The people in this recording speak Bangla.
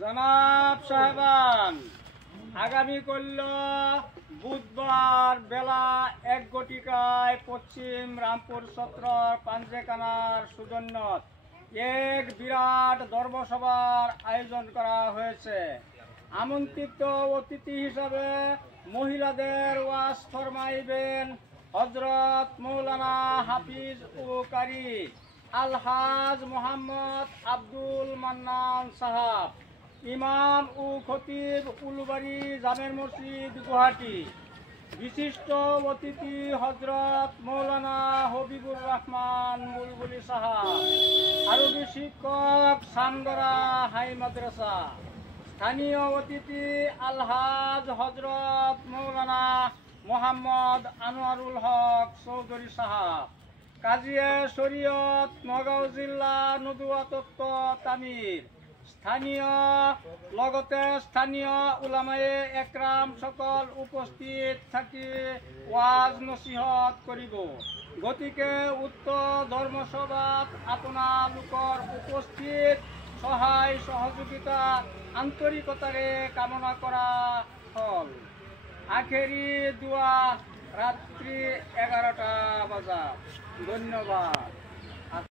জনাব সাহেবান, আগামী কল্য বুধবার বেলা 1 পশ্চিম রামপুর সত্রর পাঞ্জেকানার সুজন্যত এক বিরাট ধর্মসভার আয়োজন করা হয়েছে। আমন্ত্রিত অতিথি হিসাবে মহিলাদের ওয়াজ ফরমাইবেন হজরত মৌলানা হাফিজ ও কারি আলহাজ মোহাম্মদ আব্দুল মান্নান সাহাব, ইমাম ও খতিব উলুবাড়ি জামে মসজিদ গুয়াহাটি। বিশিষ্ট অতিথি হজরত মৌলানা হবিবুর রহমান বুলবুলি সাহাব, আরবি শিক্ষক সামগরা হাই মাদ্রাসা। স্থানীয় অতিথি আলহাজ হজরত মৌলানা মোহাম্মদ আনোয়ারুল হক চৌধুরী সাহাব, কাজিয়ে শরীয়ত নগাঁও জিলা নদুয়াতত্ত্ব তামির। স্থানীয় উলামায়ে একরাম সকল উপস্থিত থাকি ওয়াজ নসিহত করিব। গতিকে উক্ত ধর্মসভাত আপোনালোকৰ উপস্থিত সহায় সহযোগিতা আন্তরিকতারে কামনা করা হল। আখেরি দোয়া রাত্রি 11টা বাজা। ধন্যবাদ।